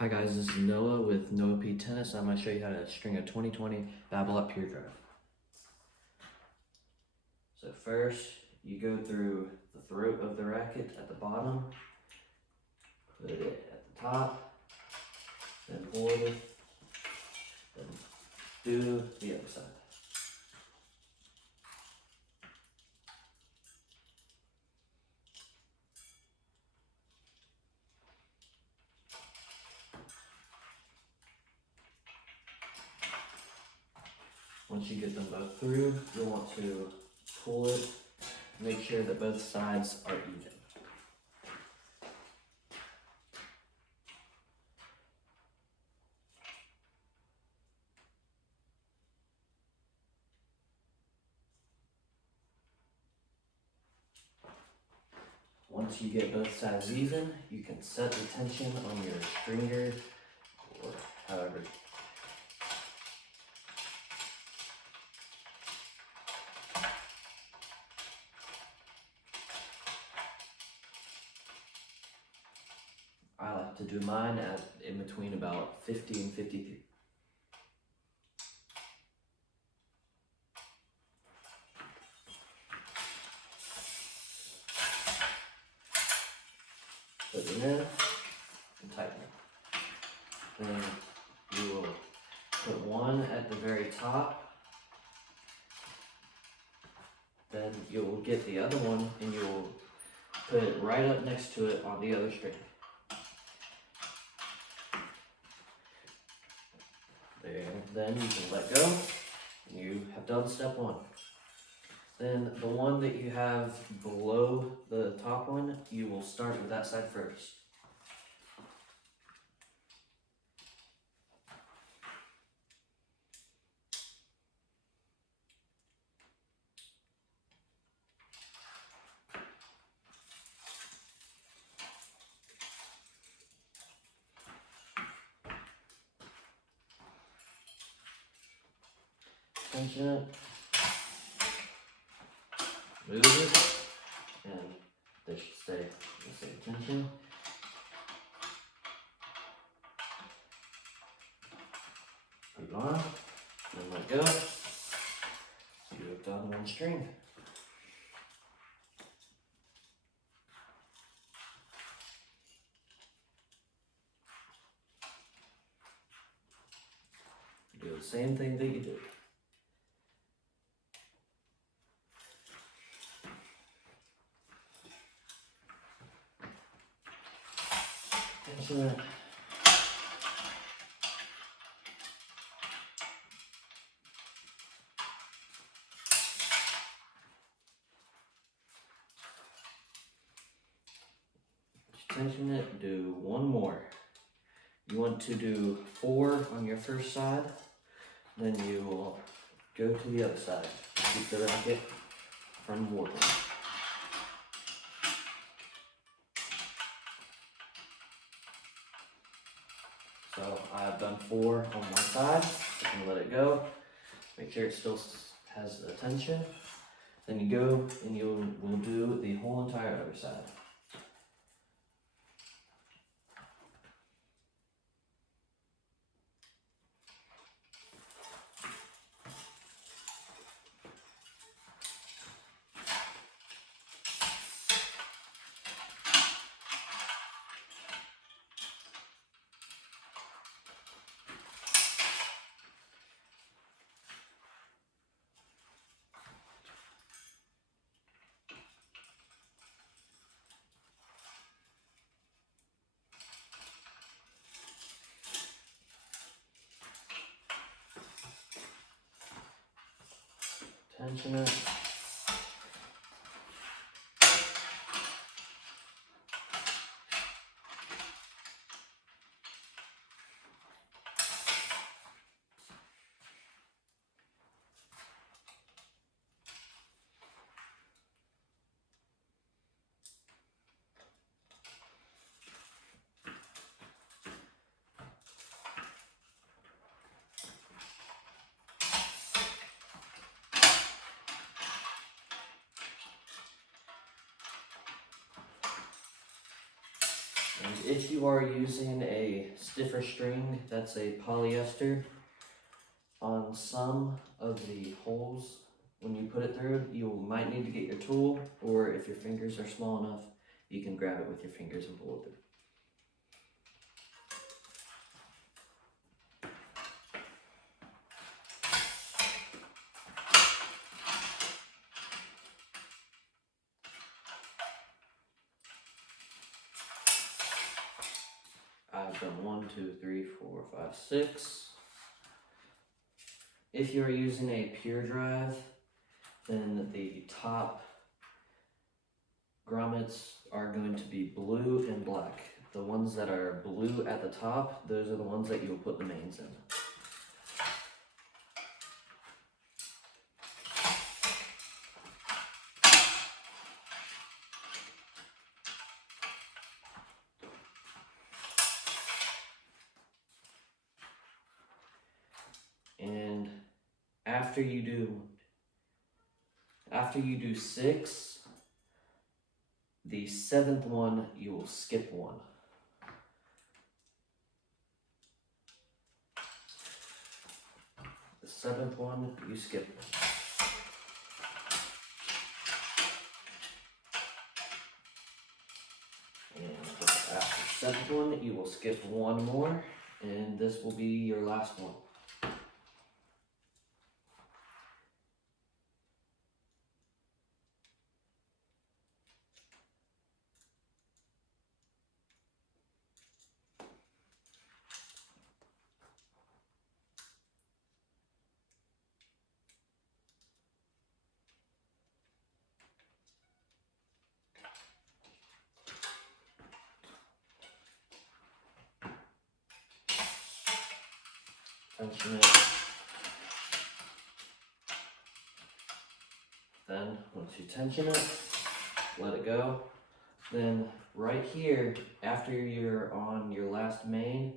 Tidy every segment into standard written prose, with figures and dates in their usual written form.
Hi guys, this is Noah with Noah P Tennis. I'm going to show you how to string a 2020 Babolat Pure Drive. So first, you go through the throat of the racket at the bottom, put it at the top, then pull it, then do the other side. Once you get them both through, you'll want to pull it, make sure that both sides are even. Once you get both sides even, you can set the tension on your stringer or however. I like to do mine at in between about 50 and 53. Put it in and tighten it. Then you will put one at the very top. Then you will get the other one and you will put it right up next to it on the other string. There, then you can let go. And you have done step one. Then the one that you have below the top one, you will start with that side first. Tension it, move it, and they should stay the same tension. Put it on, and let go. You have done one string. Do the same thing that you did. Tension it. Tension it, do one more. You want to do 4 on your first side, then you will go to the other side. Keep the racket from warping. So I've done 4 on one side, I can let it go. Make sure it still has the tension. Then you go and you will do the whole entire other side. Tension it. if you are using a stiffer string, that's a polyester, on some of the holes when you put it through, you might need to get your tool, or if your fingers are small enough, you can grab it with your fingers and pull it through. I've done 1, 2, 3, 4, 5, 6. If you're using a pure drive, then the top grommets are going to be blue and black. The ones that are blue at the top, those are the ones that you'll put the mains in. And after you do 6, the 7th one, you will skip 1. The 7th one, you skip 1. And after the 7th one, you will skip 1 more, and this will be your last one. Tension it. Then, once you tension it, let it go. Then, right here, after you're on your last main,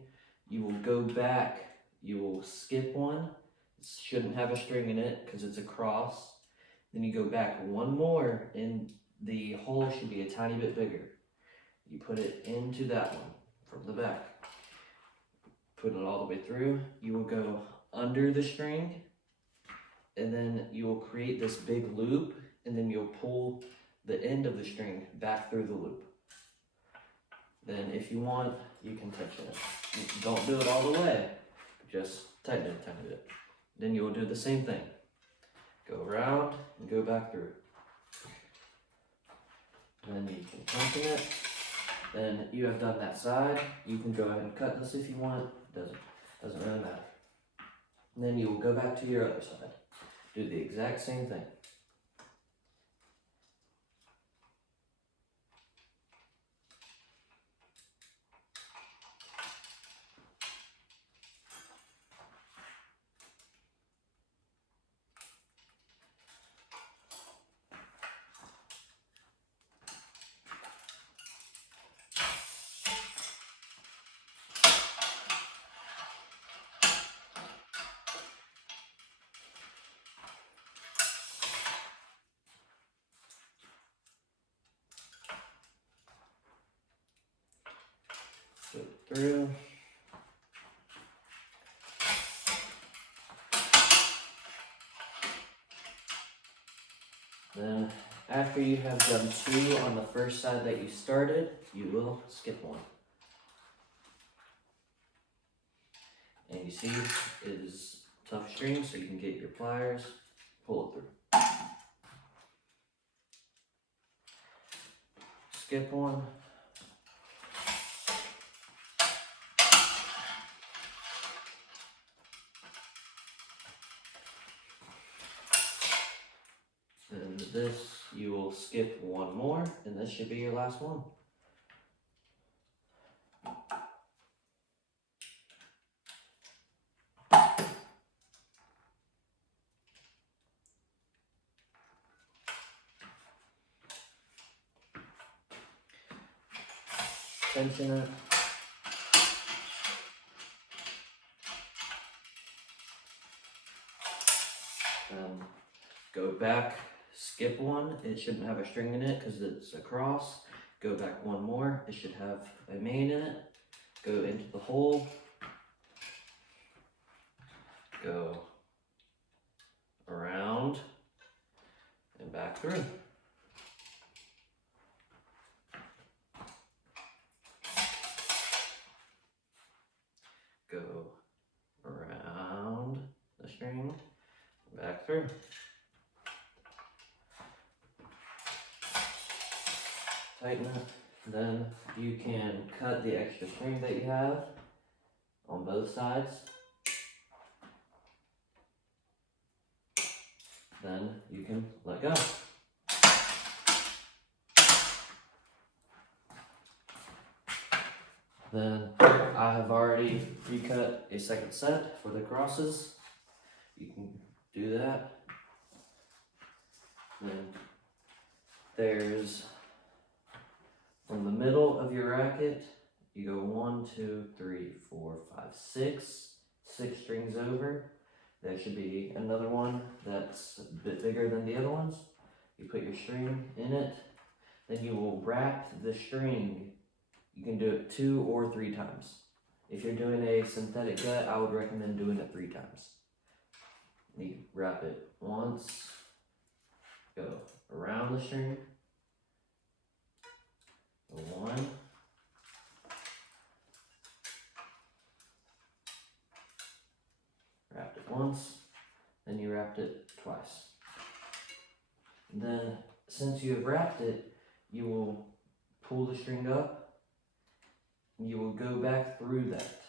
you will go back, you will skip 1. It shouldn't have a string in it because it's a cross. Then you go back 1 more, and the hole should be a tiny bit bigger. You put it into that one from the back. Put it all the way through. You will go under the string, and then you will create this big loop, and then you'll pull the end of the string back through the loop. Then if you want, you can tension it. Don't do it all the way, just tighten it a tiny bit. Then you will do the same thing. Go around and go back through. Then you can tension it. Then you have done that side. You can go ahead and cut this if you want. Doesn't really matter. And then you will go back to your other side. Do the exact same thing. Go through. Then after you have done 2 on the first side that you started, you will skip 1. And you see it is tough string, so you can get your pliers, pull it through. Skip 1. And this, you will skip 1 more, and this should be your last one. Tension it. Go back, skip 1. It shouldn't have a string in it because it's a cross. go back one more. It should have a main in it. Go into the hole, go around and back through. Go around the string, back through. Tighten it. Then you can cut the extra string that you have on both sides. Then you can let go. Then I have already recut a second set for the crosses. You can do that. Then there's from the middle of your racket, you go 1, 2, 3, 4, 5, 6 strings over. There should be another one that's a bit bigger than the other ones. You put your string in it, then you will wrap the string. You can do it 2 or 3 times. If you're doing a synthetic gut, I would recommend doing it 3 times. You wrap it once, go around the string, go 1, wrapped it once, then you wrapped it twice. And then, since you have wrapped it, you will pull the string up, and you will go back through that.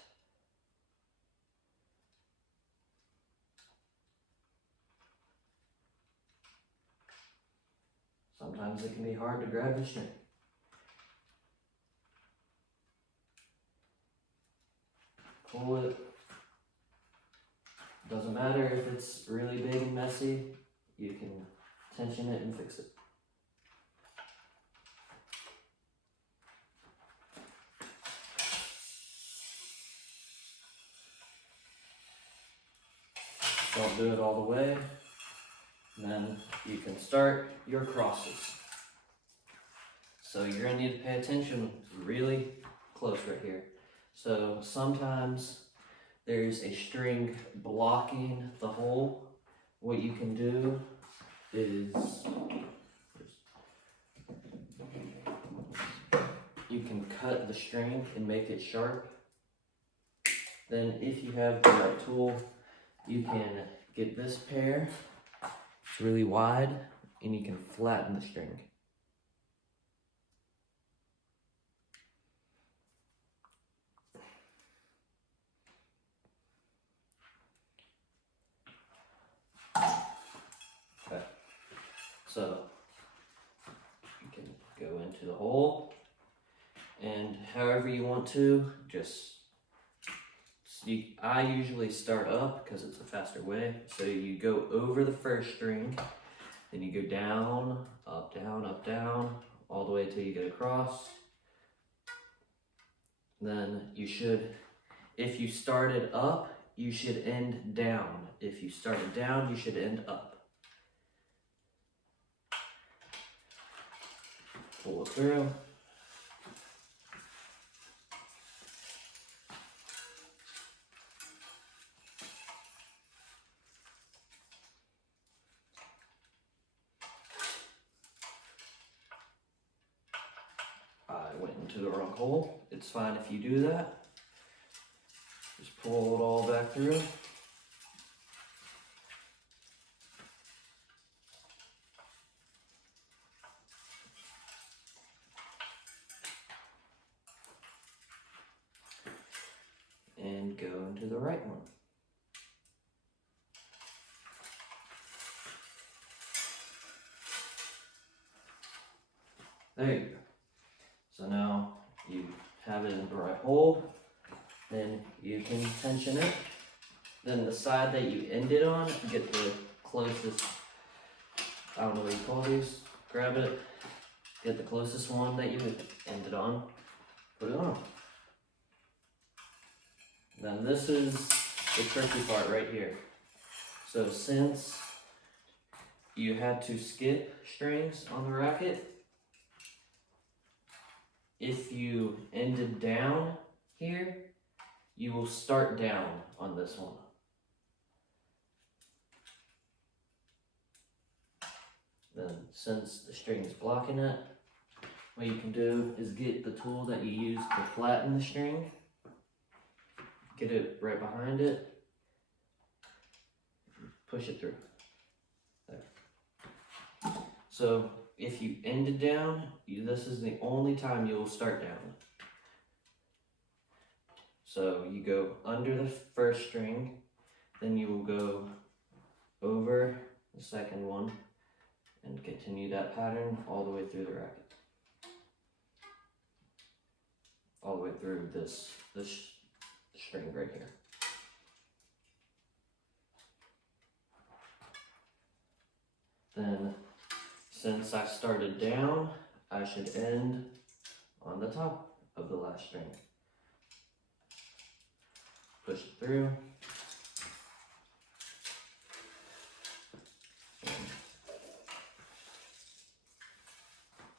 Sometimes it can be hard to grab the string. Pull it. Doesn't matter if it's really big and messy, you can tension it and fix it. Don't do it all the way. And then you can start your crosses. So you're gonna need to pay attention really close right here. So sometimes there's a string blocking the hole. What you can do is you can cut the string and make it sharp. Then if you have the right tool, you can get this pair. It's really wide, and you can flatten the string. Okay, so you can go into the hole, and however you want to, I usually start up because it's a faster way. So you go over the first string, then you go down, up, down, all the way till you get across. Then you should, if you started up, you should end down. If you started down, you should end up. Pull it through. I went into the wrong hole. It's fine if you do that. Just pull it all back through. And go into the right one. There you go. So now you have it in the right hole, then you can tension it. Then the side that you ended on, get the closest, I don't know what you call these, grab it, get the closest one that you ended on, put it on. Then this is the tricky part right here. So since you had to skip strings on the racket, if you ended down here, you will start down on this one. Then since the string is blocking it, what you can do is get the tool that you use to flatten the string, get it right behind it, push it through. There. So if you ended down, this is the only time you will start down. So you go under the first string, then you will go over the second one, and continue that pattern all the way through the racket. All the way through this string right here. Then, since I started down, I should end on the top of the last string. Push it through.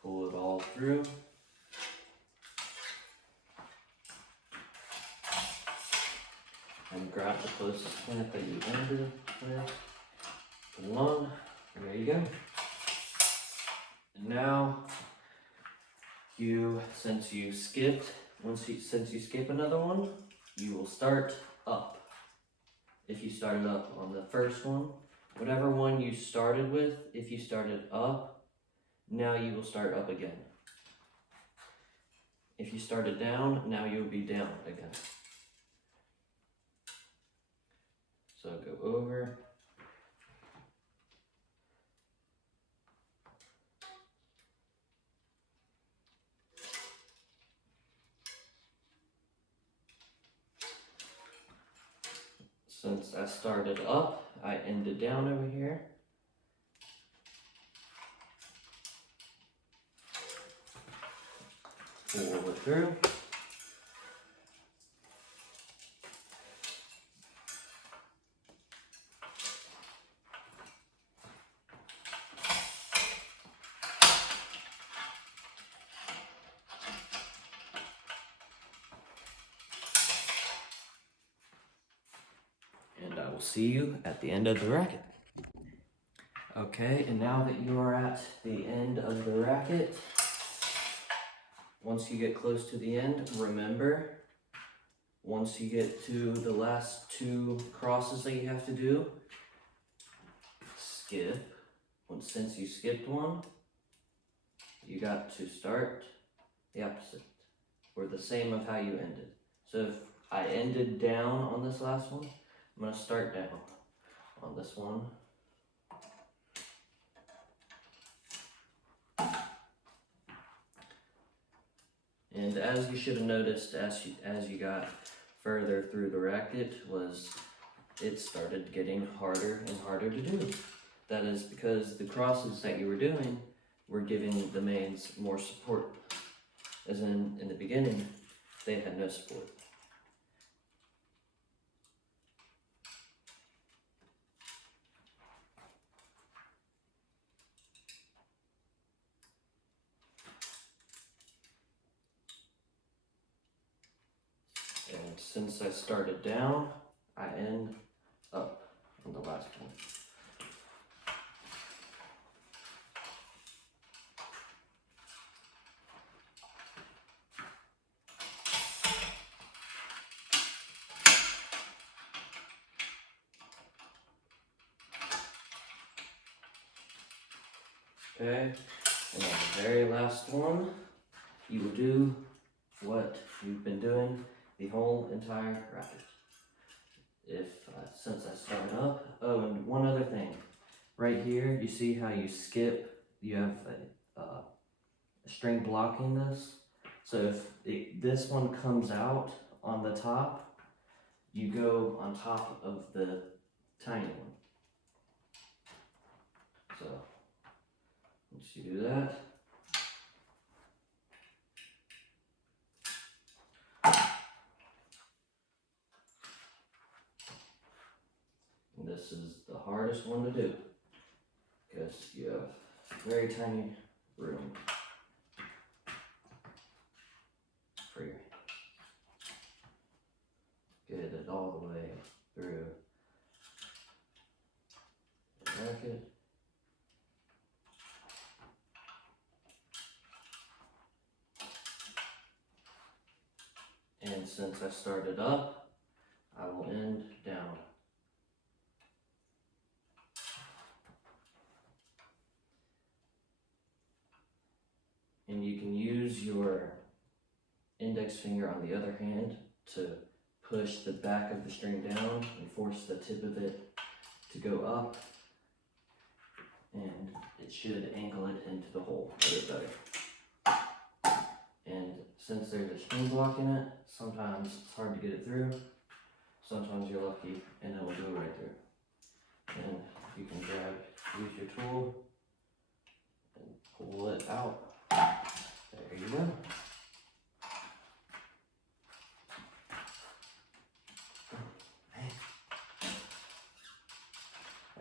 Pull it all through. And grab the closest plant that you ended with. Put it on. There you go. And now, since you skip another one, you will start up. If you started up on the first one, whatever one you started with, if you started up, now you will start up again. If you started down, now you will be down again. So go over. Since I started up, I ended down over here. Pull it through. And I will see you at the end of the racket. Okay, and now that you are at the end of the racket, once you get close to the end, remember, once you get to the last two crosses that you have to do, skip. Since you skipped one, you got to start the opposite, or the same of how you ended. So if I ended down on this last one, I'm going to start down on this one. And as you should have noticed, as you got further through the racket, it started getting harder and harder to do. That is because the crosses that you were doing were giving the mains more support. As in the beginning, they had no support. And since I started down, I end up on the last one. Okay, and on the very last one, you will do what you've been doing the whole entire racket. Since I started up, oh, and one other thing. Right here, you see how you skip, you have a string blocking this. So if this one comes out on the top, you go on top of the tiny one. So, once you do that, and this is the hardest one to do because you have very tiny room. get it all the way through the racket. And since I started up, I will end down. And you can use your index finger on the other hand to push the back of the string down and force the tip of it to go up, and it should angle it into the hole a bit better. And since there's a string block in it, sometimes it's hard to get it through. Sometimes you're lucky and it will go right through. And you can use your tool and pull it out. There you go.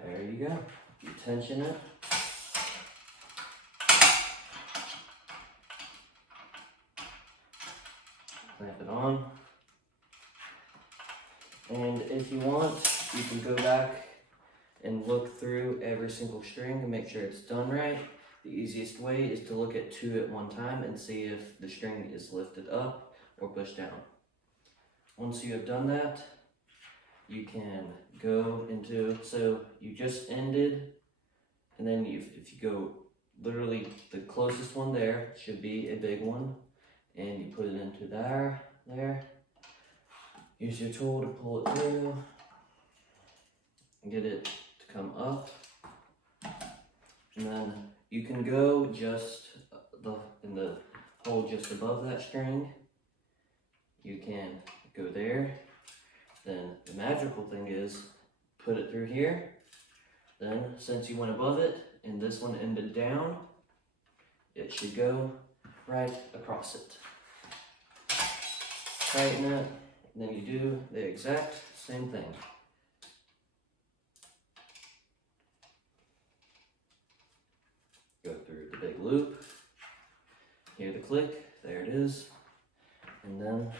There you go. You tension it. Clamp it on. And if you want, you can go back and look through every single string and make sure it's done right. The easiest way is to look at 2 at one time and see if the string is lifted up or pushed down. Once you have done that, you can go into, so you just ended, and then if you go literally the closest one there should be a big one, and you put it into there. Use your tool to pull it through and get it to come up, and then you can go just in the hole just above that string. You can go there. Then the magical thing is put it through here. Then since you went above it and this one ended down, it should go right across it. Tighten it, and then you do the exact same thing. Go through the big loop, hear the click, there it is, and then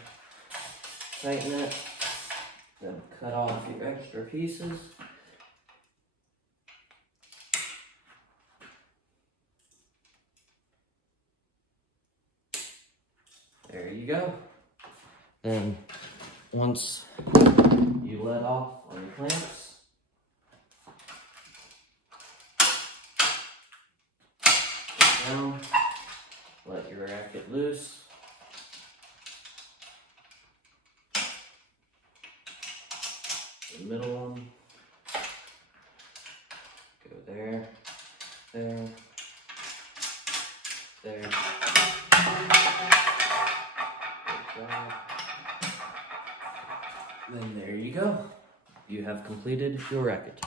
tighten it, then cut off your extra pieces. There you go. Then once you let off on your clamps, put down, let your racket loose. The middle one, go there, there, there. Good job. Then there you go. You have completed your racket.